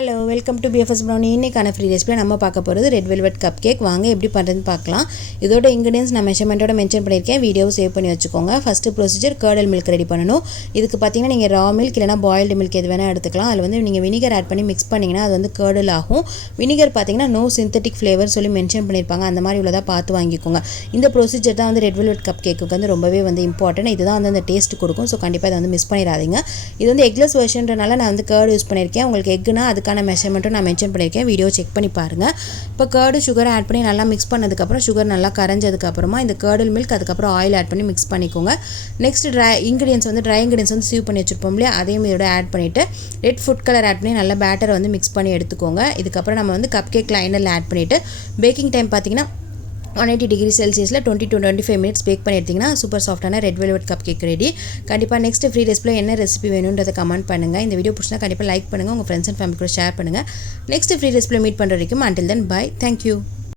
Hello welcome to PFS brownie. இன்றைக்கான free ரெசிபியில் நம்ம பார்க்க போகிறது ரெட் வெல்வெட் கப் கேக். வாங்க எப்படி பண்ணுறதுன்னு பார்க்கலாம். இதோட இன்க்ரீடியன்ஸ் நான் மெஷர்மெண்ட்டோட மென்ஷன் பண்ணியிருக்கேன். வீடியோவை சேவ் பண்ணி வச்சுக்கோங்க. ஃபஸ்ட்டு ப்ரொசீஜர் கர்டல் மில்க் ரெடி பண்ணணும். இதுக்கு பார்த்தீங்கன்னா நீங்கள் ரா மில்க் இல்லைனா பாயில்டு மில்க் எது வேணால் எடுத்துக்கலாம். அதில் வந்து நீங்கள் வினிகர் ஆட் பண்ணி மிக்ஸ் பண்ணிங்கன்னா அது வந்து கர்டல் ஆகும். வினிகர் பார்த்தீங்கன்னா நோ சிந்தட்டிக் ஃப்ளேவர் சொல்லி மென்ஷன் பண்ணியிருப்பாங்க. அந்த மாதிரி உள்ளதாக பார்த்து வாங்கிக்கோங்க. இந்த ப்ரொசீஜர் தான் வந்து ரெட் வெல்வெட் கப் கேக்கு வந்து ரொம்பவே வந்து இம்பார்ட்டன்ட். இதுதான் வந்து அந்த டேஸ்ட் கொடுக்கும். ஸோ கண்டிப்பாக இதை வந்து மிஸ் பண்ணிடாதீங்க. இது வந்து எக்லெஸ் வெர்ஷன்றனால நான் வந்து கர்டு யூஸ் பண்ணியிருக்கேன். உங்களுக்கு எக்குனா அதுக்கான மெஷர்மெண்ட்டும் நான் மென்ஷன் பண்ணியிருக்கேன். வீடியோ செக் பண்ணி பாருங்கள். இப்போ கர்டு சுகரை ஆட் பண்ணி நல்லா மிக்ஸ் பண்ணதுக்கப்புறம் சுகர் நல்லா கரைஞ்சதுக்கப்புறமா இந்த கர்டல் மில்க் அதுக்கப்புறம் ஆயில் ஆட் பண்ணி மிக்ஸ் பண்ணிக்கோங்க. நெக்ஸ்ட் ட்ரை இன்க்ரீடியன்ஸ் வந்து சீவ் பண்ணி வச்சுருப்போம் இல்லையா, அதையும் இதோட ஆட் பண்ணிவிட்டு ரெட் ஃபுட் கலர் ஆட் பண்ணி நல்லா பேட்டரை வந்து மிக்ஸ் பண்ணி எடுத்துக்கோங்க. இதுக்கப்புறம் நம்ம வந்து கப் கேக் லைனரில் ஆட் பண்ணிவிட்டு பேக்கிங் டைம் பார்த்தீங்கன்னா 180 டிகிரி செல்சியஸில் 20 to 25 மினிட்ஸ் பேக் பண்ணி எடுத்திங்கன்னா சூப்பர் சாஃப்டான red velvet cup cake ready. கண்டிப்பாக நெக்ஸ்ட் ஃப்ரீ ரெசிபியில் என்ன ரெசிபி வேணுன்றதை கமெண்ட் பண்ணுங்கள். இந்த வீடியோ பிடிச்சினா கண்டிப்பாக லைக் பண்ணுங்கள். உங்கள் ஃப்ரெண்ட்ஸ் அண்ட் ஃபேமிலி கூட ஷேர் பண்ணுங்கள். நெக்ஸ்ட் ஃப்ரீ ரெசிபியில் மீட் பண்ணுற வரைக்கும் until then bye. Thank you.